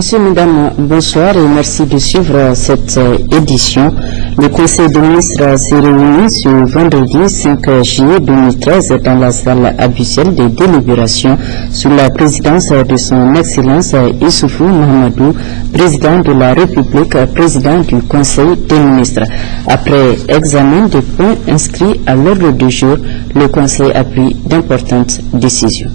Monsieur, Mesdames, bonsoir et merci de suivre cette édition. Le Conseil des ministres s'est réuni ce vendredi 5 juillet 2013 dans la salle habituelle des délibérations sous la présidence de son Excellence Issoufou Mahamadou, président de la République, président du Conseil des ministres. Après examen des points inscrits à l'ordre du jour, le Conseil a pris d'importantes décisions.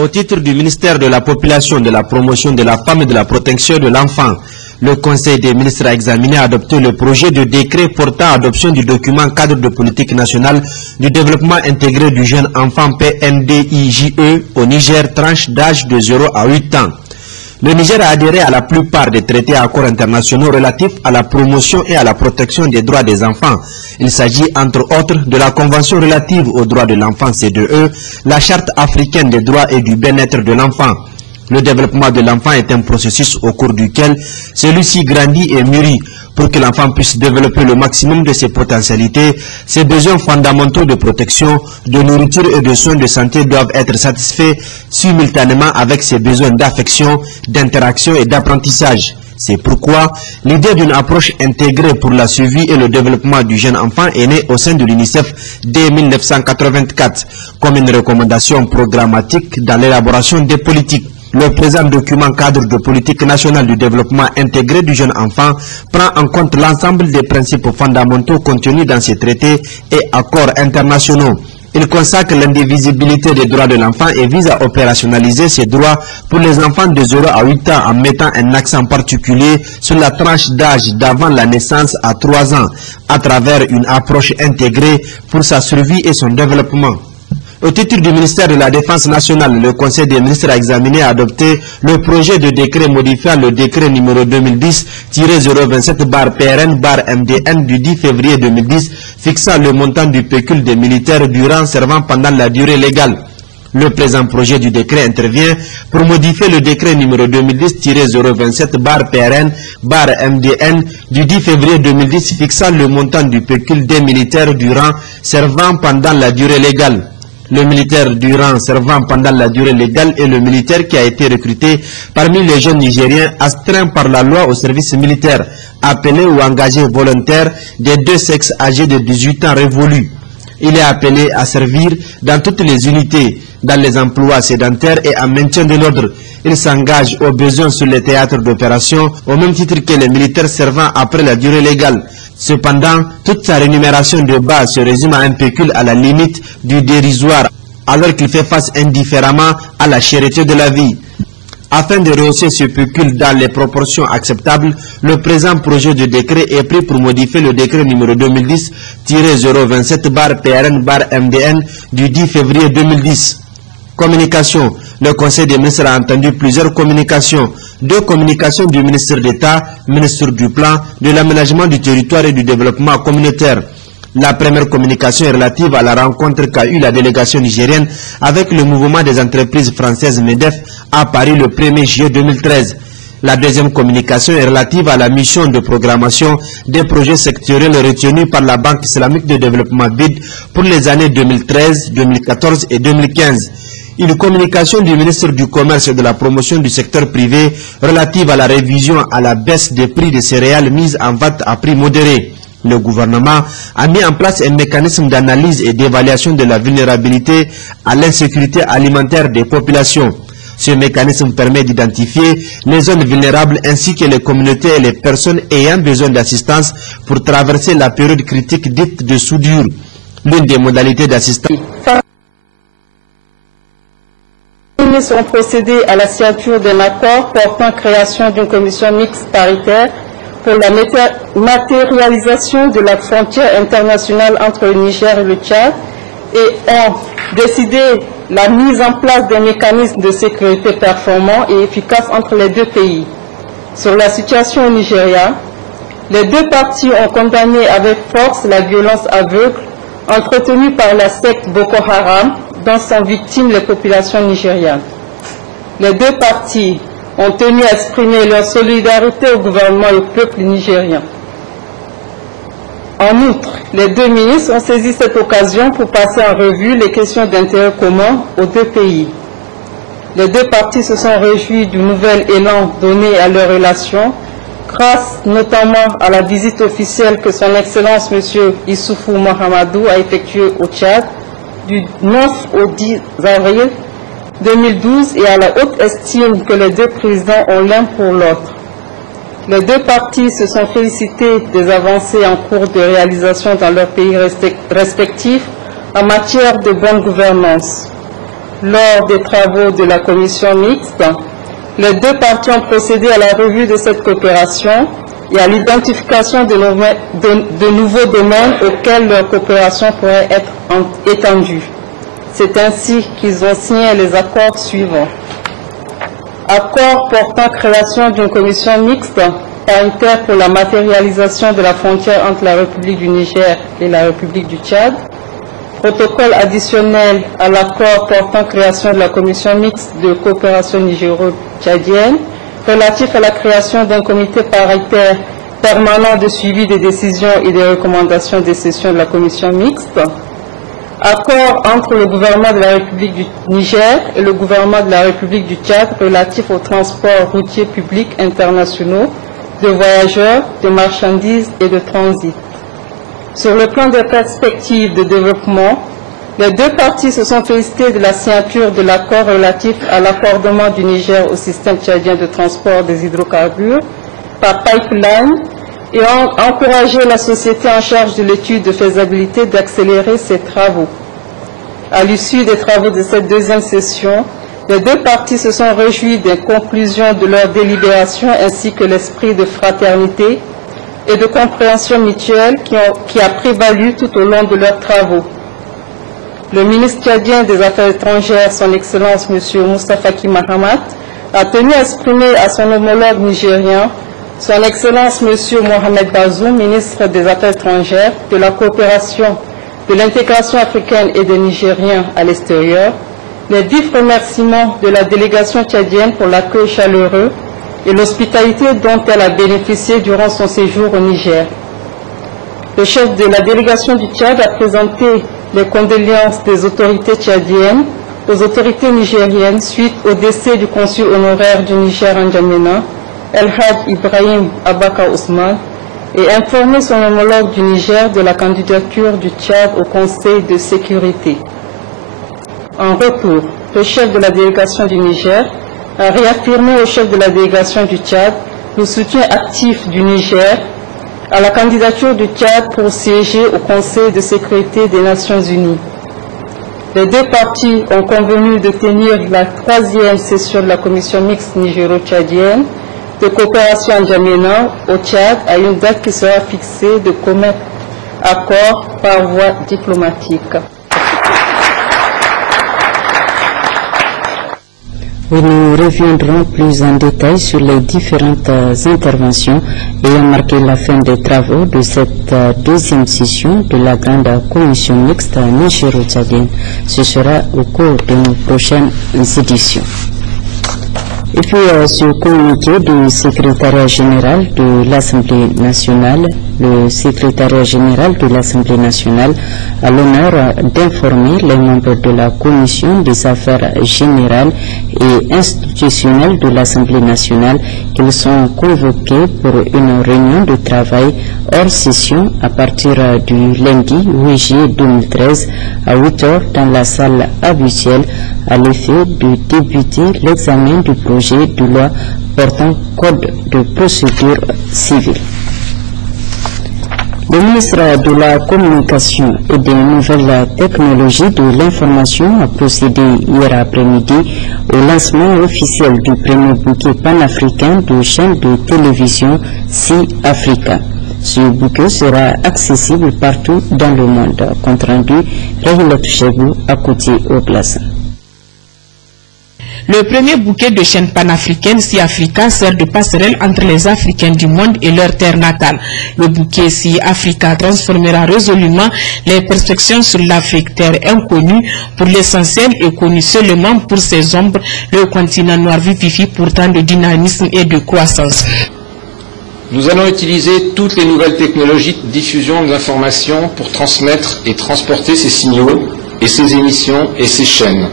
Au titre du ministère de la Population, de la Promotion de la Femme et de la Protection de l'Enfant, le Conseil des ministres a examiné et adopté le projet de décret portant adoption du document cadre de politique nationale du développement intégré du jeune enfant PNDIJE au Niger, tranche d'âge de 0 à 8 ans. Le Niger a adhéré à la plupart des traités et accords internationaux relatifs à la promotion et à la protection des droits des enfants. Il s'agit entre autres de la Convention relative aux droits de l'enfant C2E, la Charte africaine des droits et du bien-être de l'enfant. Le développement de l'enfant est un processus au cours duquel celui-ci grandit et mûrit. Pour que l'enfant puisse développer le maximum de ses potentialités, ses besoins fondamentaux de protection, de nourriture et de soins de santé doivent être satisfaits simultanément avec ses besoins d'affection, d'interaction et d'apprentissage. C'est pourquoi l'idée d'une approche intégrée pour la suivi et le développement du jeune enfant est née au sein de l'UNICEF dès 1984 comme une recommandation programmatique dans l'élaboration des politiques. Le présent document cadre de politique nationale du développement intégré du jeune enfant prend en compte l'ensemble des principes fondamentaux contenus dans ces traités et accords internationaux. Il consacre l'indivisibilité des droits de l'enfant et vise à opérationnaliser ces droits pour les enfants de 0 à 8 ans en mettant un accent particulier sur la tranche d'âge d'avant la naissance à 3 ans à travers une approche intégrée pour sa survie et son développement. Au titre du ministère de la Défense nationale, le Conseil des ministres a examiné et adopté le projet de décret modifiant le décret numéro 2010-027/PRN/MDN du 10 février 2010 fixant le montant du pécule des militaires du rang servant pendant la durée légale. Le présent projet du décret intervient pour modifier le décret numéro 2010-027/PRN/MDN du 10 février 2010 fixant le montant du pécule des militaires du rang servant pendant la durée légale. Le militaire du rang servant pendant la durée légale est le militaire qui a été recruté parmi les jeunes Nigériens astreints par la loi au service militaire, appelés ou engagés volontaires des deux sexes âgés de 18 ans révolus. Il est appelé à servir dans toutes les unités, dans les emplois sédentaires et en maintien de l'ordre. Il s'engage aux besoins sur les théâtres d'opération au même titre que les militaires servant après la durée légale. Cependant, toute sa rémunération de base se résume à un pécule à la limite du dérisoire, alors qu'il fait face indifféremment à la cherté de la vie. Afin de rehausser ce pécule dans les proportions acceptables, le présent projet de décret est pris pour modifier le décret numéro 2010-027/PRN/MDN du 10 février 2010. Communication. Le Conseil des ministres a entendu plusieurs communications. 2 communications du ministre d'État, ministre du Plan, de l'Aménagement du territoire et du développement communautaire. La première communication est relative à la rencontre qu'a eue la délégation nigérienne avec le mouvement des entreprises françaises MEDEF à Paris le 1er juillet 2013. La deuxième communication est relative à la mission de programmation des projets sectoriels retenus par la Banque islamique de développement BID pour les années 2013, 2014 et 2015. Une communication du ministre du Commerce et de la Promotion du secteur privé relative à la révision à la baisse des prix des céréales mises en vente à prix modéré. Le gouvernement a mis en place un mécanisme d'analyse et d'évaluation de la vulnérabilité à l'insécurité alimentaire des populations. Ce mécanisme permet d'identifier les zones vulnérables ainsi que les communautés et les personnes ayant besoin d'assistance pour traverser la période critique dite de soudure. L'une des modalités d'assistance. Les ministres ont procédé à la signature d'un accord portant création d'une commission mixte paritaire pour la matérialisation de la frontière internationale entre le Niger et le Tchad et ont décidé la mise en place d'un mécanisme de sécurité performant et efficace entre les deux pays. Sur la situation au Nigeria, les deux parties ont condamné avec force la violence aveugle entretenue par la secte Boko Haram dont sont victimes les populations nigérianes. Les deux parties ont tenu à exprimer leur solidarité au gouvernement et au peuple nigérien. En outre, les deux ministres ont saisi cette occasion pour passer en revue les questions d'intérêt commun aux deux pays. Les deux parties se sont réjouies du nouvel élan donné à leurs relations, grâce notamment à la visite officielle que son Excellence M. Issoufou Mahamadou a effectuée au Tchad du 9 au 10 avril 2012 et à la haute estime que les deux présidents ont l'un pour l'autre. Les deux parties se sont félicitées des avancées en cours de réalisation dans leurs pays respectifs en matière de bonne gouvernance. Lors des travaux de la commission mixte, les deux parties ont procédé à la revue de cette coopération et à l'identification de nouveaux domaines auxquels leur coopération pourrait être étendue. C'est ainsi qu'ils ont signé les accords suivants. Accord portant création d'une commission mixte paritaire pour la matérialisation de la frontière entre la République du Niger et la République du Tchad. Protocole additionnel à l'accord portant création de la commission mixte de coopération nigéro-tchadienne relatif à la création d'un comité paritaire permanent de suivi des décisions et des recommandations des sessions de la commission mixte. Accord entre le gouvernement de la République du Niger et le gouvernement de la République du Tchad relatif aux transports routiers publics internationaux de voyageurs, de marchandises et de transit. Sur le plan des perspectives de développement, les deux parties se sont félicitées de la signature de l'accord relatif à l'accordement du Niger au système tchadien de transport des hydrocarbures par pipeline et ont encouragé la société en charge de l'étude de faisabilité d'accélérer ses travaux. À l'issue des travaux de cette deuxième session, les deux parties se sont réjouies des conclusions de leur délibération ainsi que l'esprit de fraternité et de compréhension mutuelle qui a prévalu tout au long de leurs travaux. Le ministre tchadien des Affaires étrangères, son Excellence M. Moustapha Ki Mahamat, a tenu à exprimer à son homologue nigérien, son Excellence M. Mohamed Bazoum, ministre des Affaires étrangères, de la coopération, de l'intégration africaine et des Nigériens à l'extérieur, les vifs remerciements de la délégation tchadienne pour l'accueil chaleureux et l'hospitalité dont elle a bénéficié durant son séjour au Niger. Le chef de la délégation du Tchad a présenté les condoléances des autorités tchadiennes aux autorités nigériennes suite au décès du consul honoraire du Niger en N'Djamena, El Hadj Ibrahim Abaka Ousmane, et informé son homologue du Niger de la candidature du Tchad au Conseil de sécurité. En retour, le chef de la délégation du Niger a réaffirmé au chef de la délégation du Tchad le soutien actif du Niger à la candidature du Tchad pour siéger au Conseil de sécurité des Nations Unies. Les deux parties ont convenu de tenir la troisième session de la commission mixte nigéro-tchadienne de coopération en N'Djamena au Tchad à une date qui sera fixée de commun accord par voie diplomatique. Et nous reviendrons plus en détail sur les différentes interventions ayant marqué la fin des travaux de cette deuxième session de la grande commission mixte nigéro-tchadienne. Ce sera au cours de nos prochaines éditions. Et puis ce communiqué du secrétariat général de l'Assemblée nationale, le secrétariat général de l'Assemblée nationale a l'honneur d'informer les membres de la commission des affaires générales et institutionnelles de l'Assemblée nationale qu'ils sont convoqués pour une réunion de travail hors session à partir du lundi 8 juillet 2013 à 8 heures dans la salle habituelle à l'effet de débuter l'examen du projet de loi portant code de procédure civile. Le ministre de la Communication et des Nouvelles Technologies de l'Information a procédé hier après-midi au lancement officiel du premier bouquet panafricain de chaînes de télévision C-Africa. Ce bouquet sera accessible partout dans le monde. Compte rendu, Rahilot Chebou à côté au glace. Le premier bouquet de chaînes panafricaines C-Africa sert de passerelle entre les Africains du monde et leur terre natale. Le bouquet C-Africa transformera résolument les perceptions sur l'Afrique, terre inconnue pour l'essentiel et connue seulement pour ses ombres. Le continent noir vivifie pourtant de dynamisme et de croissance. Nous allons utiliser toutes les nouvelles technologies de diffusion de l'information pour transmettre et transporter ces signaux et ces émissions et ces chaînes.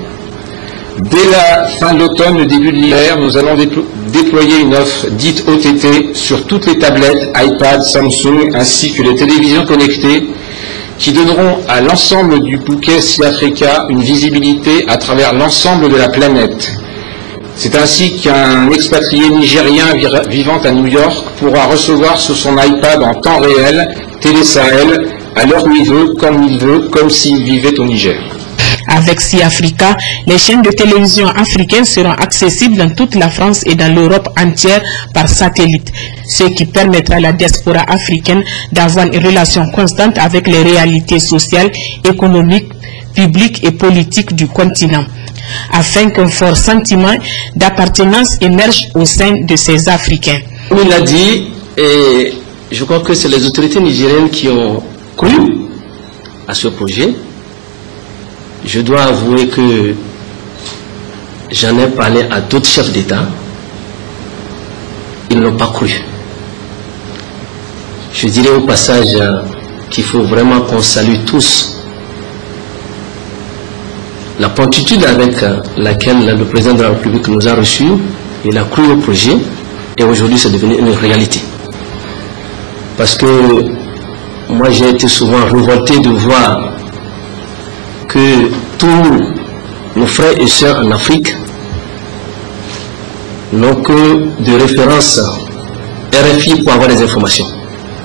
Dès la fin de l'automne, le début de l'hiver, nous allons déployer une offre dite OTT sur toutes les tablettes, iPad, Samsung, ainsi que les télévisions connectées, qui donneront à l'ensemble du bouquet SeaAfrica une visibilité à travers l'ensemble de la planète. C'est ainsi qu'un expatrié nigérien vivant à New York pourra recevoir sur son iPad en temps réel Télé Sahel à l'heure où il veut, comme s'il vivait au Niger. Avec SeaAfrica, les chaînes de télévision africaines seront accessibles dans toute la France et dans l'Europe entière par satellite, ce qui permettra à la diaspora africaine d'avoir une relation constante avec les réalités sociales, économiques, publiques et politiques du continent, afin qu'un fort sentiment d'appartenance émerge au sein de ces Africains. Comme il l'a dit, et je crois que c'est les autorités nigériennes qui ont cru à ce projet. Je dois avouer que j'en ai parlé à d'autres chefs d'État. Ils n'ont pas cru. Je dirais au passage qu'il faut vraiment qu'on salue tous la promptitude avec laquelle le président de la République nous a reçus. Il a cru au projet et aujourd'hui c'est devenu une réalité. Parce que moi j'ai été souvent révolté de voir que tous nos frères et sœurs en Afrique n'ont que de références RFI pour avoir des informations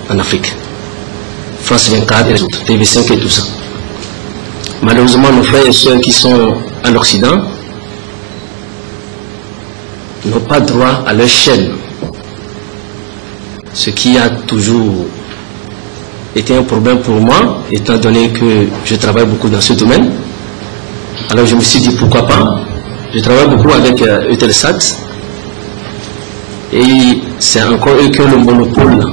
en Afrique. France 24 et les autres, TV5 et tout ça. Malheureusement, nos frères et sœurs qui sont en Occident n'ont pas droit à leur chaîne. Ce qui a toujours été un problème pour moi, étant donné que je travaille beaucoup dans ce domaine. Alors je me suis dit pourquoi pas. Je travaille beaucoup avec Eutelsat et c'est encore eux qui ont le monopole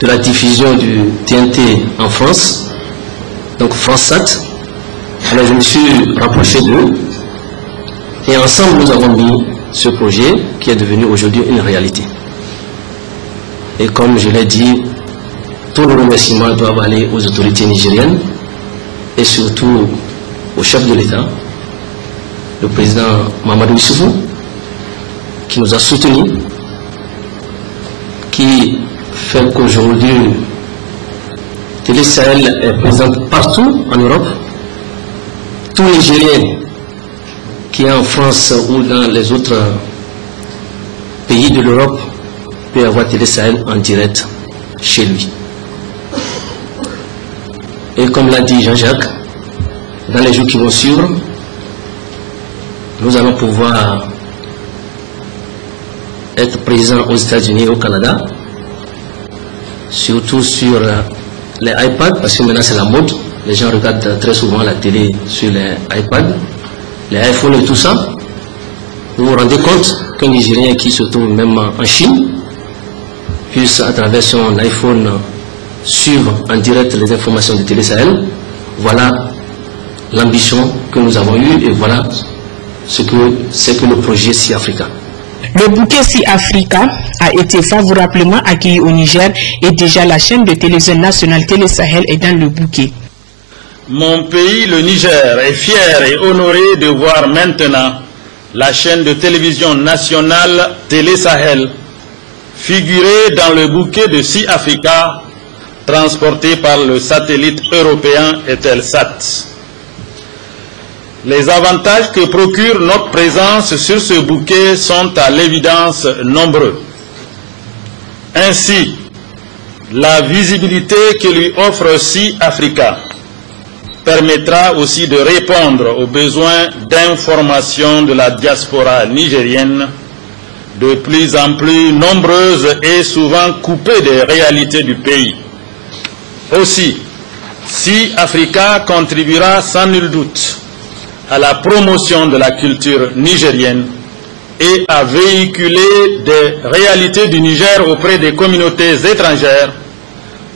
de la diffusion du TNT en France, donc FranceSat. Alors je me suis rapproché d'eux et ensemble nous avons mis ce projet qui est devenu aujourd'hui une réalité. Et comme je l'ai dit, tous les remerciements doivent aller aux autorités nigériennes et surtout au chef de l'État, le président Mamadou Issoufou, qui nous a soutenus, qui fait qu'aujourd'hui Télé Sahel est présente partout en Europe. Tout Nigérien qui est en France ou dans les autres pays de l'Europe peut avoir Télé Sahel en direct chez lui. Et comme l'a dit Jean-Jacques, dans les jours qui vont suivre, nous allons pouvoir être présents aux États-Unis et au Canada, surtout sur les iPads, parce que maintenant c'est la mode. Les gens regardent très souvent la télé sur les iPads, les iPhones et tout ça. Vous vous rendez compte qu'un Nigérien qui se trouve même en Chine puisse, à travers son iPhone, suivre en direct les informations de Télé Sahel. Voilà l'ambition que nous avons eue et voilà ce que c'est que le projet SeaAfrica. Le bouquet SeaAfrica a été favorablement accueilli au Niger et déjà la chaîne de télévision nationale Télé Sahel est dans le bouquet. Mon pays, le Niger, est fier et honoré de voir maintenant la chaîne de télévision nationale Télé Sahel figurer dans le bouquet de SeaAfrica transporté par le satellite européen Eutelsat. Les avantages que procure notre présence sur ce bouquet sont à l'évidence nombreux. Ainsi, la visibilité que lui offre SeaAfrica permettra aussi de répondre aux besoins d'information de la diaspora nigérienne, de plus en plus nombreuses et souvent coupées des réalités du pays. Aussi, SeaAfrica contribuera sans nul doute à la promotion de la culture nigérienne et à véhiculer des réalités du Niger auprès des communautés étrangères,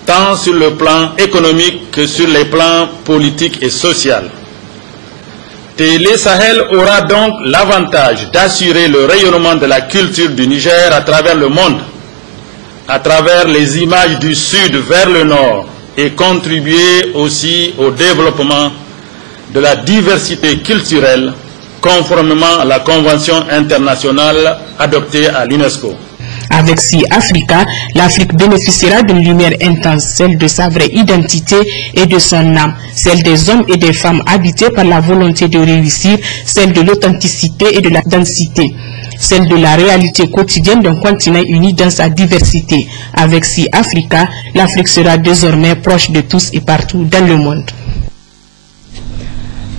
tant sur le plan économique que sur les plans politiques et social. Télé Sahel aura donc l'avantage d'assurer le rayonnement de la culture du Niger à travers le monde, à travers les images du sud vers le nord, et contribuer aussi au développement de la diversité culturelle conformément à la Convention internationale adoptée à l'UNESCO. Avec SEA Africa, l'Afrique bénéficiera d'une lumière intense, celle de sa vraie identité et de son âme, celle des hommes et des femmes habités par la volonté de réussir, celle de l'authenticité et de la densité, celle de la réalité quotidienne d'un continent uni dans sa diversité. Avec SEA Africa, l'Afrique sera désormais proche de tous et partout dans le monde.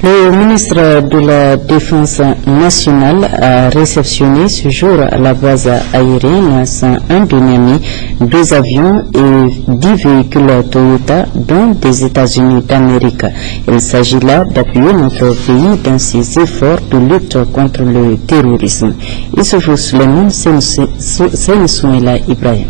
Le ministre de la Défense nationale a réceptionné ce jour à la base aérienne 101 de Niamey 2 avions et 10 véhicules Toyota, dont des États-Unis d'Amérique. Il s'agit là d'appuyer notre pays dans ses efforts de lutte contre le terrorisme. Issoufou Suleiman, Soumaïla Ibrahim.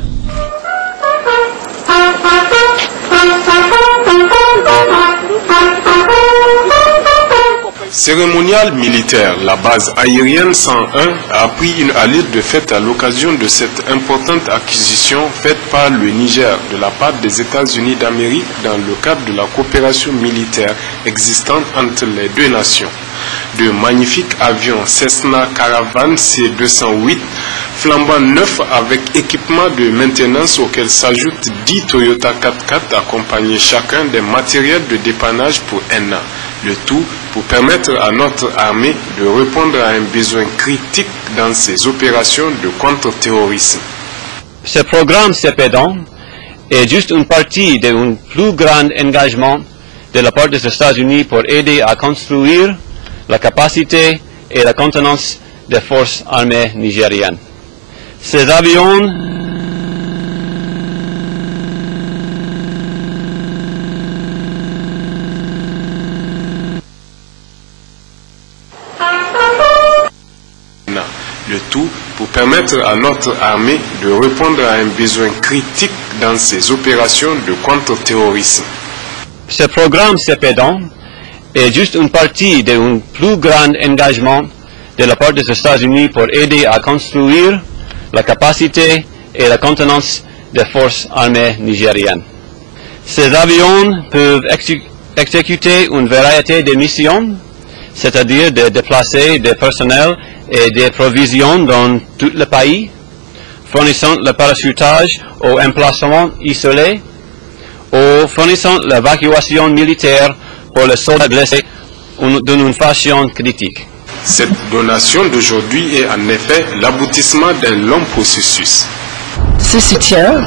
Cérémonial militaire, la base aérienne 101 a pris une allure de fête à l'occasion de cette importante acquisition faite par le Niger de la part des États-Unis d'Amérique dans le cadre de la coopération militaire existante entre les deux nations. De magnifiques avions Cessna Caravan C-208 flambant neufs avec équipement de maintenance auquel s'ajoutent 10 Toyota 4x4 accompagnés chacun des matériels de dépannage pour un an. Le tout pour permettre à notre armée de répondre à un besoin critique dans ses opérations de contre-terrorisme. Ce programme CEPEDON est juste une partie d'un plus grand engagement de la part des États-Unis pour aider à construire la capacité et la contenance des forces armées nigériennes. Ces avions le tout pour permettre à notre armée de répondre à un besoin critique dans ses opérations de contre-terrorisme. Ce programme CEPEDON est juste une partie d'un plus grand engagement de la part des États-Unis pour aider à construire la capacité et la contenance des forces armées nigériennes. Ces avions peuvent exécuter une variété de missions, c'est-à-dire de déplacer des personnels et des provisions dans tout le pays, fournissant le parachutage aux emplacements isolés, ou fournissant l'évacuation militaire pour les soldats blessés d'une façon critique. Cette donation d'aujourd'hui est en effet l'aboutissement d'un long processus. Ce soutien,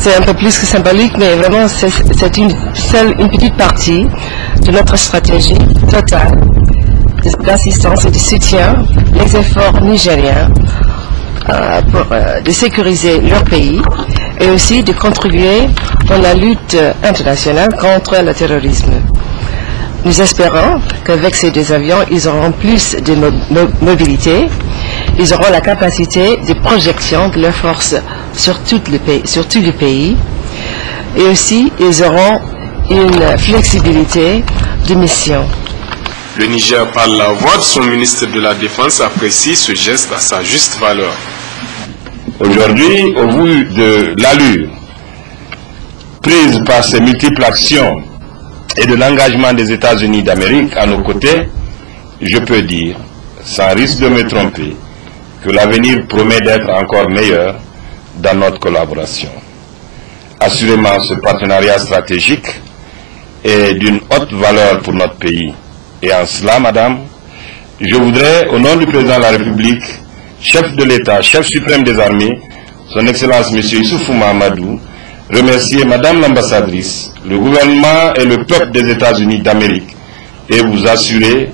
c'est un peu plus que symbolique, mais vraiment c'est une petite partie de notre stratégie totale d'assistance et de soutien les efforts nigériens de sécuriser leur pays et aussi de contribuer dans la lutte internationale contre le terrorisme. Nous espérons qu'avec ces 2 avions, ils auront plus de mobilité, ils auront la capacité de projection de leurs forces sur tout le pays et aussi ils auront une flexibilité de mission. Le Niger, par la voix de son ministre de la Défense, apprécie ce geste à sa juste valeur. Aujourd'hui, au vu de l'allure prise par ces multiples actions et de l'engagement des États-Unis d'Amérique à nos côtés, je peux dire, sans risque de me tromper, que l'avenir promet d'être encore meilleur dans notre collaboration. Assurément, ce partenariat stratégique est d'une haute valeur pour notre pays. Et en cela, Madame, je voudrais, au nom du Président de la République, chef de l'État, chef suprême des armées, Son Excellence M. Issoufou Mahamadou, remercier Madame l'ambassadrice, le gouvernement et le peuple des États-Unis d'Amérique et vous assurer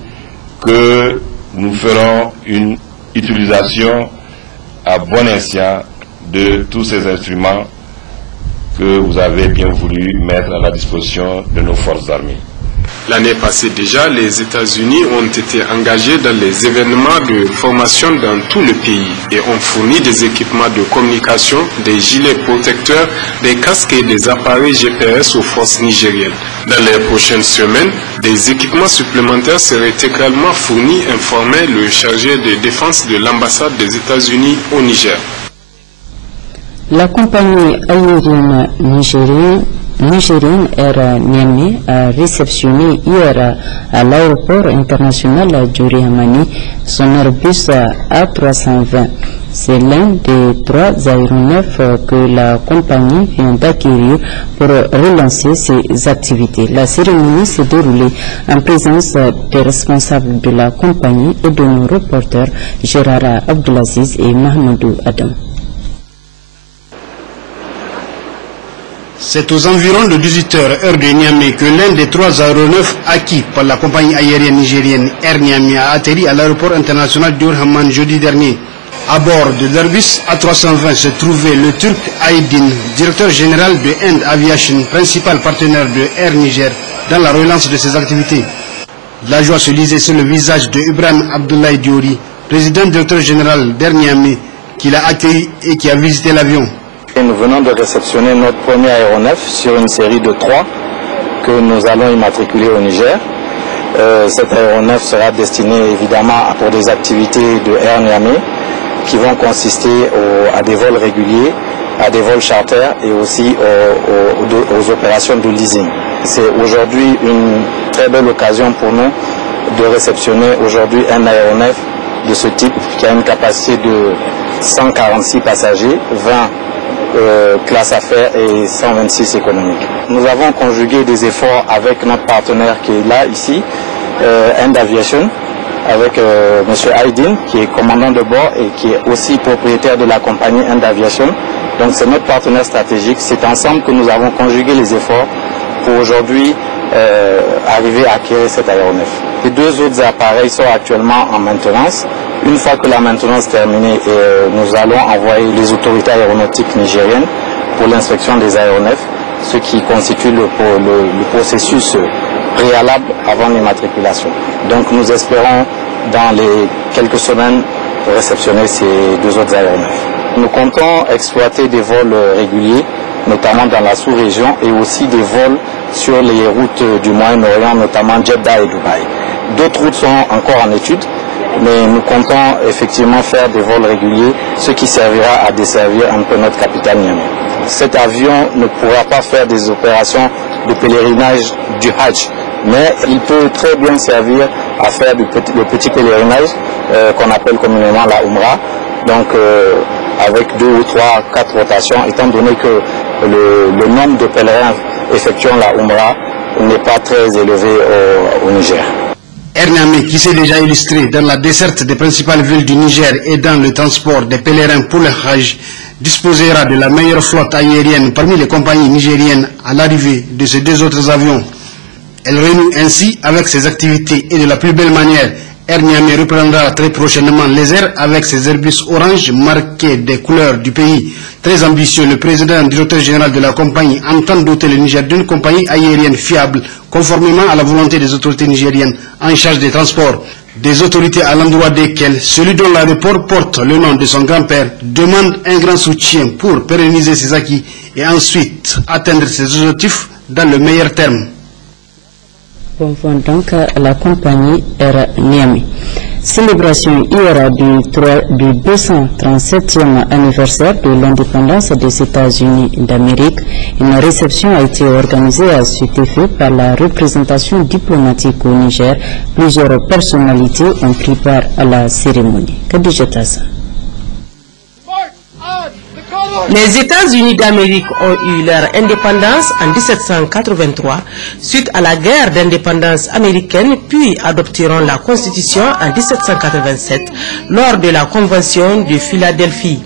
que nous ferons une utilisation à bon escient de tous ces instruments que vous avez bien voulu mettre à la disposition de nos forces armées. L'année passée déjà, les États-Unis ont été engagés dans les événements de formation dans tout le pays et ont fourni des équipements de communication, des gilets protecteurs, des casques et des appareils GPS aux forces nigériennes. Dans les prochaines semaines, des équipements supplémentaires seraient également fournis, informait le chargé de défense de l'ambassade des États-Unis au Niger. La compagnie aérienne nigérienne nigérienne Air Niamey a réceptionné hier à l'aéroport international Djuri Hamani son Airbus A320. C'est l'un des 3 aéronefs que la compagnie vient d'acquérir pour relancer ses activités. La cérémonie s'est déroulée en présence des responsables de la compagnie et de nos reporters Gérard Abdelaziz et Mahmoudou Adam. C'est aux environs de 18h, heure de Niamey, que l'un des 3 aéronefs acquis par la compagnie aérienne nigérienne Air Niamey a atterri à l'aéroport international d'Urhaman jeudi dernier. À bord de l'Airbus A320 se trouvait le Turc Aydin, directeur général de End Aviation, principal partenaire de Air Niger dans la relance de ses activités. La joie se lisait sur le visage de Ibrahim Abdoulaye Diori, président directeur général d'Air Niamey, qui l'a accueilli et qui a visité l'avion. Nous venons de réceptionner notre premier aéronef sur une série de 3 que nous allons immatriculer au Niger. Cet aéronef sera destiné évidemment pour des activités de Air Niamey qui vont consister à des vols réguliers, à des vols charters et aussi aux opérations de leasing. C'est aujourd'hui une très belle occasion pour nous de réceptionner aujourd'hui un aéronef de ce type qui a une capacité de 146 passagers, 20 classe affaires et 126 économiques. Nous avons conjugué des efforts avec notre partenaire qui est là, ici, End Aviation, avec M. Aydin, qui est commandant de bord et qui est aussi propriétaire de la compagnie End Aviation. Donc c'est notre partenaire stratégique. C'est ensemble que nous avons conjugué les efforts pour aujourd'hui arriver à acquérir cet aéronef. Les 2 autres appareils sont actuellement en maintenance. Une fois que la maintenance est terminée, nous allons envoyer les autorités aéronautiques nigériennes pour l'inspection des aéronefs, ce qui constitue le processus préalable avant l'immatriculation. Donc nous espérons dans les quelques semaines réceptionner ces 2 autres aéronefs. Nous comptons exploiter des vols réguliers, notamment dans la sous-région, et aussi des vols sur les routes du Moyen-Orient, notamment Jeddah et Dubaï. D'autres routes sont encore en étude, mais nous comptons effectivement faire des vols réguliers, ce qui servira à desservir un peu notre capitale Niamey. Cet avion ne pourra pas faire des opérations de pèlerinage du Hajj, mais il peut très bien servir à faire le petit pèlerinage qu'on appelle communément la Umrah, donc avec 2 ou 3, 4 rotations, étant donné que le nombre de pèlerins effectuant la Umrah n'est pas très élevé au Niger. Air Niamey, qui s'est déjà illustré dans la desserte des principales villes du Niger et dans le transport des pèlerins pour le Hajj, disposera de la meilleure flotte aérienne parmi les compagnies nigériennes à l'arrivée de ces 2 autres avions. Elle renoue ainsi avec ses activités et de la plus belle manière. Air Niamey reprendra très prochainement les airs avec ses Airbus orange marqués des couleurs du pays. Très ambitieux, le président directeur général de la compagnie entend doter le Niger d'une compagnie aérienne fiable, conformément à la volonté des autorités nigériennes en charge des transports. Des autorités à l'endroit desquelles celui dont l'aéroport porte le nom de son grand-père demande un grand soutien pour pérenniser ses acquis et ensuite atteindre ses objectifs dans le meilleur terme. Bon vent donc à la compagnie Air Niamey. Célébration hier du 237e anniversaire de l'indépendance des États-Unis d'Amérique. Une réception a été organisée à cet effet par la représentation diplomatique au Niger. Plusieurs personnalités ont pris part à la cérémonie. Kadijatasa. Les États-Unis d'Amérique ont eu leur indépendance en 1783 suite à la guerre d'indépendance américaine, puis adopteront la Constitution en 1787 lors de la Convention de Philadelphie.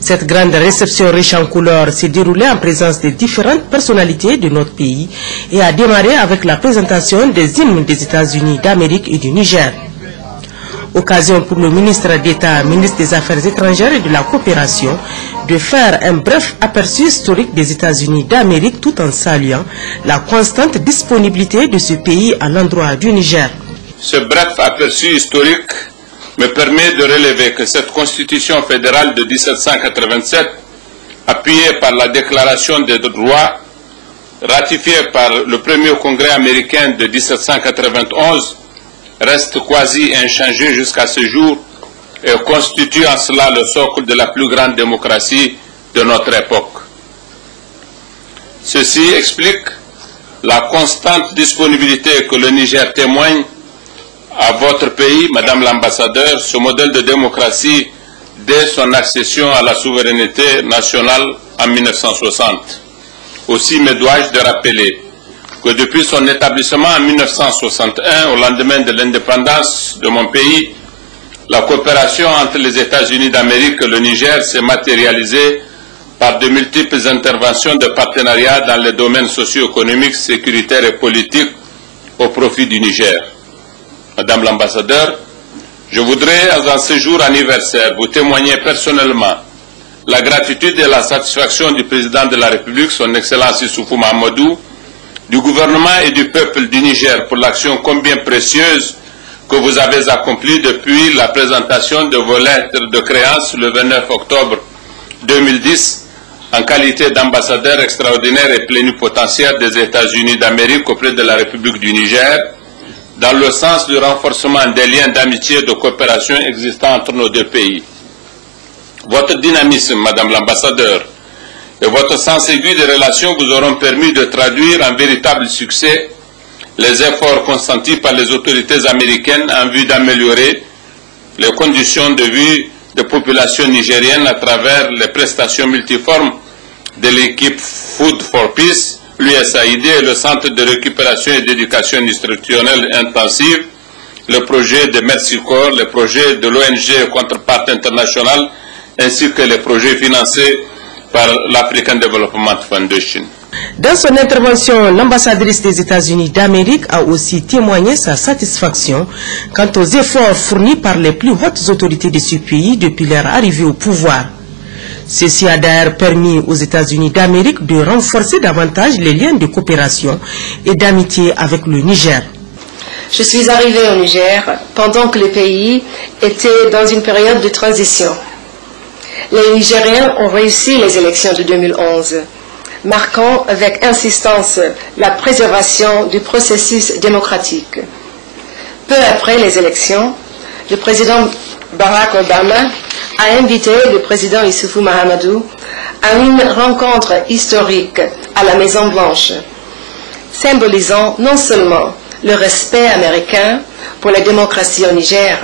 Cette grande réception riche en couleurs s'est déroulée en présence de différentes personnalités de notre pays et a démarré avec la présentation des hymnes des États-Unis d'Amérique et du Niger. Occasion pour le ministre d'État, ministre des Affaires étrangères et de la coopération, de faire un bref aperçu historique des États-Unis d'Amérique tout en saluant la constante disponibilité de ce pays à l'endroit du Niger. Ce bref aperçu historique me permet de relever que cette Constitution fédérale de 1787, appuyée par la Déclaration des droits, ratifiée par le premier Congrès américain de 1791, reste quasi inchangé jusqu'à ce jour et constitue en cela le socle de la plus grande démocratie de notre époque. Ceci explique la constante disponibilité que le Niger témoigne à votre pays, Madame l'ambassadeur, ce modèle de démocratie dès son accession à la souveraineté nationale en 1960. Aussi me dois-je de rappeler que depuis son établissement en 1961, au lendemain de l'indépendance de mon pays, la coopération entre les États-Unis d'Amérique et le Niger s'est matérialisée par de multiples interventions de partenariat dans les domaines socio-économiques, sécuritaires et politiques au profit du Niger. Madame l'ambassadeur, je voudrais, en ce jour anniversaire, vous témoigner personnellement la gratitude et la satisfaction du président de la République, son Excellence Issoufou Mahamadou, du gouvernement et du peuple du Niger pour l'action combien précieuse que vous avez accomplie depuis la présentation de vos lettres de créance le 29 octobre 2010 en qualité d'ambassadeur extraordinaire et plénipotentiaire des États-Unis d'Amérique auprès de la République du Niger, dans le sens du renforcement des liens d'amitié et de coopération existants entre nos deux pays. Votre dynamisme, Madame l'ambassadeur, et votre sens aigu des relations vous auront permis de traduire en véritable succès les efforts consentis par les autorités américaines en vue d'améliorer les conditions de vie des populations nigériennes à travers les prestations multiformes de l'équipe Food for Peace, l'USAID et le Centre de récupération et d'éducation nutritionnelle intensive, le projet de Mercy Corps, le projet de l'ONG Counterpart International, ainsi que les projets financés par l'African Development Foundation. Dans son intervention, l'ambassadrice des États-Unis d'Amérique a aussi témoigné sa satisfaction quant aux efforts fournis par les plus hautes autorités de ce pays depuis leur arrivée au pouvoir. Ceci a d'ailleurs permis aux États-Unis d'Amérique de renforcer davantage les liens de coopération et d'amitié avec le Niger. Je suis arrivée au Niger pendant que le pays était dans une période de transition. Les Nigériens ont réussi les élections de 2011, marquant avec insistance la préservation du processus démocratique. Peu après les élections, le président Barack Obama a invité le président Issoufou Mahamadou à une rencontre historique à la Maison-Blanche, symbolisant non seulement le respect américain pour la démocratie au Niger,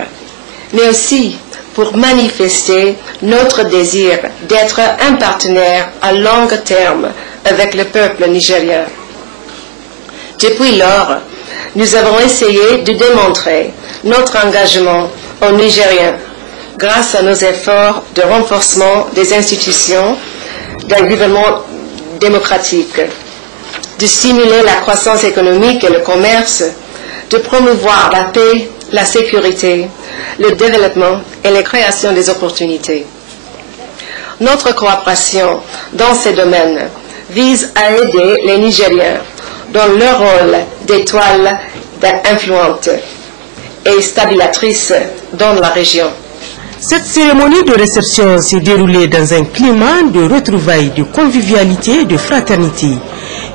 mais aussi pour manifester notre désir d'être un partenaire à long terme avec le peuple nigérien. Depuis lors, nous avons essayé de démontrer notre engagement aux Nigériens grâce à nos efforts de renforcement des institutions d'un gouvernement démocratique, de stimuler la croissance économique et le commerce, de promouvoir la paix, la sécurité, le développement et la création des opportunités. Notre coopération dans ces domaines vise à aider les Nigériens dans leur rôle d'étoile influente et stabilisatrice dans la région. Cette cérémonie de réception s'est déroulée dans un climat de retrouvailles, de convivialité et de fraternité,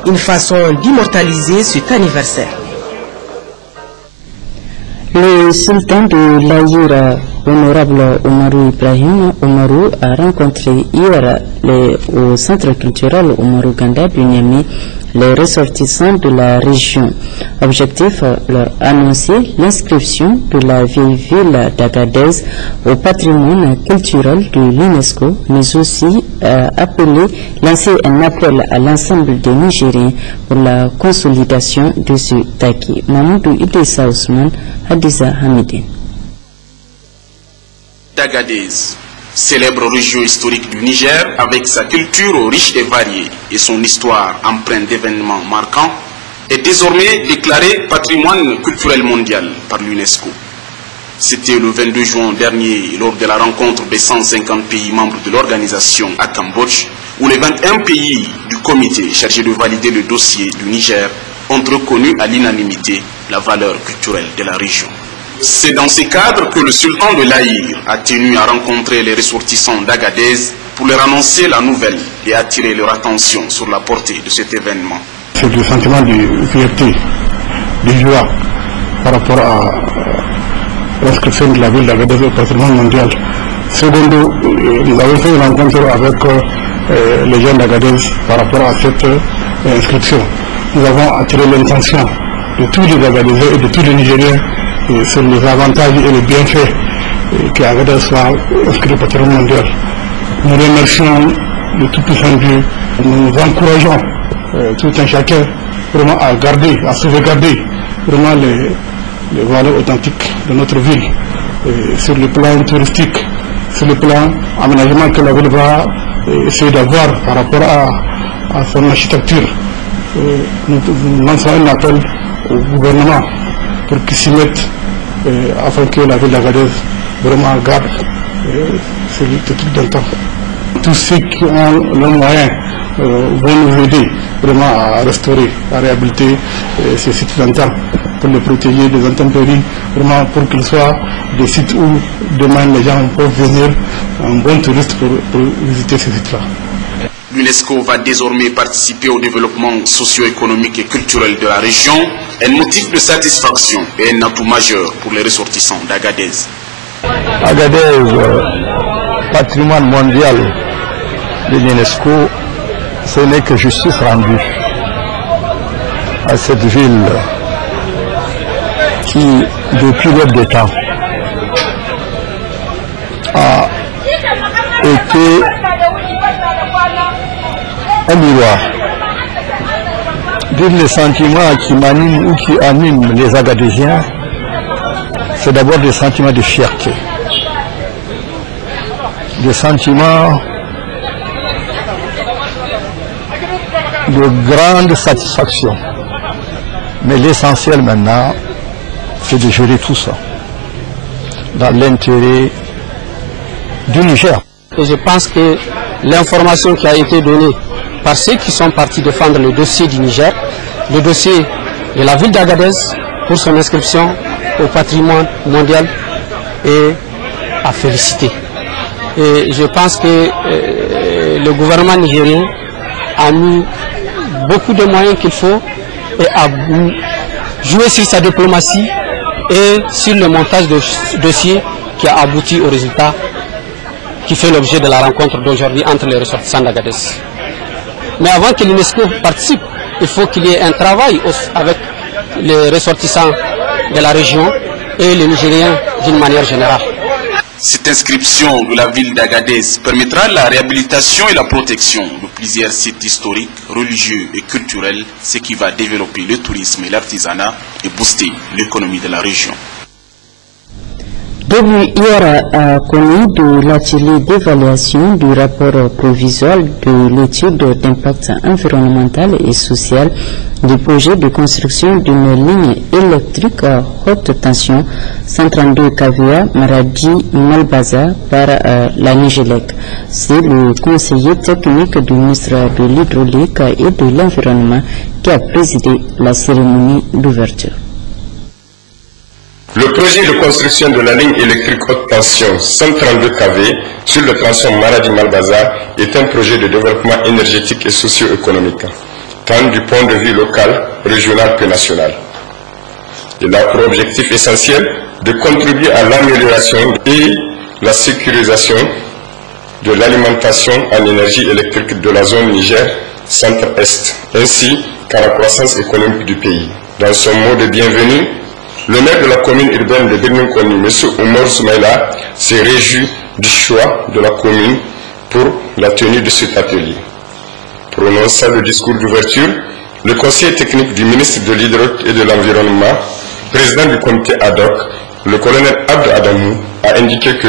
une façon d'immortaliser cet anniversaire. Le sultan de l'Aïra, honorable Omarou Ibrahim Omarou, a rencontré hier au centre culturel Omarou Ganda de Niamey les ressortissants de la région. Objectif, leur annoncer l'inscription de la vieille ville d'Agadez au patrimoine culturel de l'UNESCO, mais aussi lancer un appel à l'ensemble des Nigériens pour la consolidation de ce acquis. Mamoudou Idrissa Ousmane, Hadiza Hamidine. D'Agadez, célèbre région historique du Niger avec sa culture riche et variée et son histoire empreinte d'événements marquants, est désormais déclaré patrimoine culturel mondial par l'UNESCO. C'était le 22 juin dernier lors de la rencontre des 150 pays membres de l'organisation à Cambodge, où les 21 pays du comité chargé de valider le dossier du Niger ont reconnu à l'unanimité la valeur culturelle de la région. C'est dans ce cadre que le sultan de l'Aïr a tenu à rencontrer les ressortissants d'Agadez pour leur annoncer la nouvelle et attirer leur attention sur la portée de cet événement. C'est le sentiment de fierté, de joie par rapport à l'inscription de la ville d'Agadez au patrimoine mondial. Secondo, nous avons fait une rencontre avec les gens d'Agadez par rapport à cette inscription. Nous avons attiré l'attention de tous les Agadésiens et de tous les Nigériens sur les avantages et les bienfaits qu'Agadez soit inscrit au patrimoine mondial. Nous remercions de tout puissant Dieu. Nous encourageons tout un chacun vraiment à garder, à sauvegarder vraiment les valeurs authentiques de notre ville sur le plan touristique, sur le plan aménagement que la ville va essayer d'avoir par rapport à son architecture. Nous lançons un appel au gouvernement pour qu'il s'y mette afin que la ville d'Agadez vraiment garde ce truc d'un temps. Tous ceux qui ont le moyen vont nous aider vraiment à restaurer, à réhabiliter ces sites d'antan pour les protéger des intempéries, vraiment pour qu'ils soient des sites où demain les gens peuvent venir, un bon touriste pour visiter ces sites-là. L'UNESCO va désormais participer au développement socio-économique et culturel de la région, un motif de satisfaction et un atout majeur pour les ressortissants d'Agadez. Agadez, patrimoine mondial de l'UNESCO, ce n'est que justice rendue à cette ville qui, depuis l'aube des temps, a été un miroir. Dire les sentiments qui m'animent ou qui animent les Agadésiens, c'est d'abord des sentiments de fierté, des sentiments de grande satisfaction. Mais l'essentiel maintenant, c'est de gérer tout ça dans l'intérêt du Niger. Et je pense que l'information qui a été donnée par ceux qui sont partis défendre le dossier du Niger, le dossier de la ville d'Agadez pour son inscription au patrimoine mondial est à féliciter. Et je pense que le gouvernement nigérien a mis beaucoup de moyens qu'il faut et a joué sur sa diplomatie et sur le montage de dossiers qui a abouti au résultat qui fait l'objet de la rencontre d'aujourd'hui entre les ressortissants d'Agadez. Mais avant que l'UNESCO participe, il faut qu'il y ait un travail avec les ressortissants de la région et les Nigériens d'une manière générale. Cette inscription de la ville d'Agadez permettra la réhabilitation et la protection de plusieurs sites historiques, religieux et culturels, ce qui va développer le tourisme et l'artisanat et booster l'économie de la région. Début hier a connu de l'atelier d'évaluation du rapport provisoire de l'étude d'impact environnemental et social du projet de construction d'une ligne électrique à haute tension 132 kV Maradi-Malbaza par la Nigélec. C'est le conseiller technique du ministre de l'Hydraulique et de l'Environnement qui a présidé la cérémonie d'ouverture. Le projet de construction de la ligne électrique haute tension 132 kV sur le tronçon Maradi-Malbaza est un projet de développement énergétique et socio-économique, tant du point de vue local, régional que national. Il a pour objectif essentiel de contribuer à l'amélioration et la sécurisation de l'alimentation en énergie électrique de la zone Niger centre-est, ainsi qu'à la croissance économique du pays. Dans son mot de bienvenue, le maire de la commune urbaine de Birnin-Koni, M. Oumar Soumaïla, s'est réjoui du choix de la commune pour la tenue de cet atelier. Prononçant le discours d'ouverture, le conseiller technique du ministre de l'Hydraulique et de l'Environnement, président du comité ad hoc, le colonel Abd Adamou, a indiqué que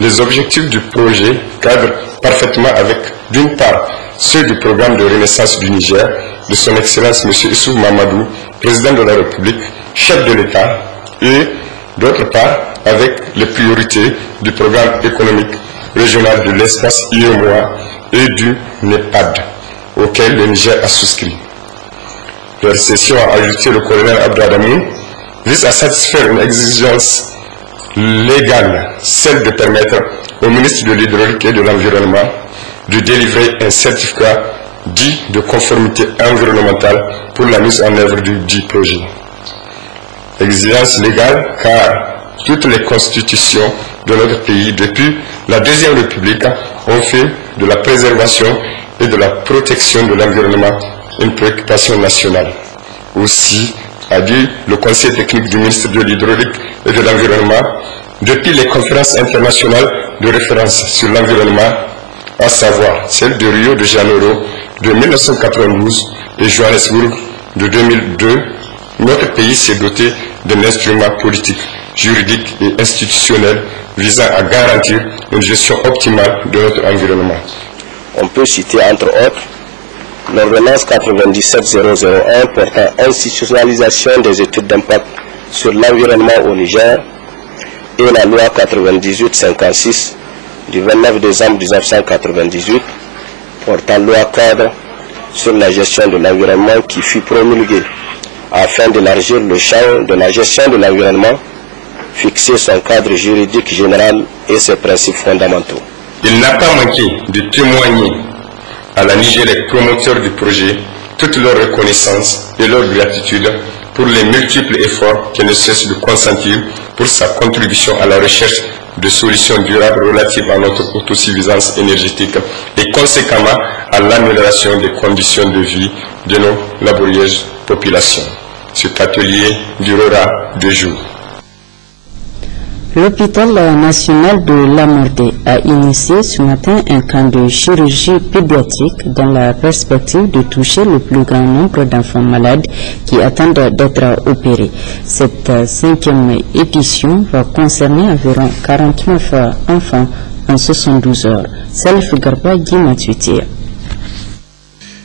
les objectifs du projet cadrent parfaitement avec, d'une part, ceux du programme de renaissance du Niger, de son Excellence M. Issouf Mamadou, président de la République, chef de l'État, et d'autre part avec les priorités du programme économique régional de l'espace IEMOA et du NEPAD, auquel le Niger a souscrit. Leur session, a ajouté le colonel Abdadamou, vise à satisfaire une exigence légale, celle de permettre au ministre de l'Hydraulique et de l'Environnement de délivrer un certificat dit de conformité environnementale pour la mise en œuvre du dit projet. Exigence légale car toutes les constitutions de notre pays depuis la Deuxième République ont fait de la préservation et de la protection de l'environnement une préoccupation nationale. Aussi, a dit le Conseil technique du ministre de l'Hydraulique et de l'Environnement, depuis les conférences internationales de référence sur l'environnement, à savoir celle de Rio de Janeiro de 1992 et Johannesburg de 2002, notre pays s'est doté d'un instrument politique, juridique et institutionnel visant à garantir une gestion optimale de notre environnement. On peut citer entre autres l'ordonnance 97-001 portant institutionnalisation des études d'impact sur l'environnement au Niger et la loi 98-56 du 29 décembre 1998 portant loi cadre sur la gestion de l'environnement qui fut promulguée afin d'élargir le champ de la gestion de l'environnement, fixer son cadre juridique général et ses principes fondamentaux. Il n'a pas manqué de témoigner à la Niger les promoteurs du projet toute leur reconnaissance et leur gratitude pour les multiples efforts qu'elle ne cesse de consentir pour sa contribution à la recherche de solutions durables relatives à notre autosuffisance énergétique et conséquemment à l'amélioration des conditions de vie de nos laborieuses populations. Cet atelier durera 2 jours. L'hôpital national de Lamordé a initié ce matin un camp de chirurgie pédiatrique dans la perspective de toucher le plus grand nombre d'enfants malades qui attendent d'être opérés. Cette 5e édition va concerner environ 49 enfants en 72 heures. Salif Garba Guimatuiti.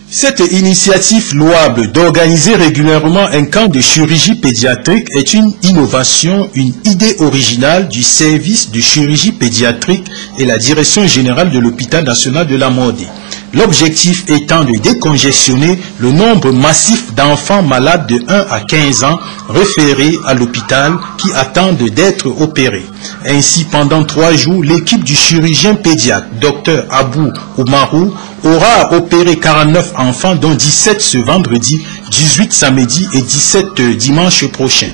Cette initiative louable d'organiser régulièrement un camp de chirurgie pédiatrique est une innovation, une idée originale du service de chirurgie pédiatrique et la direction générale de l'hôpital national de Lamordé. L'objectif étant de décongestionner le nombre massif d'enfants malades de 1 à 15 ans référés à l'hôpital qui attendent d'être opérés. Ainsi, pendant 3 jours, l'équipe du chirurgien pédiatre, Dr Abou Oumarou, aura opéré 49 enfants, dont 17 ce vendredi, 18 samedi et 17 dimanche prochain.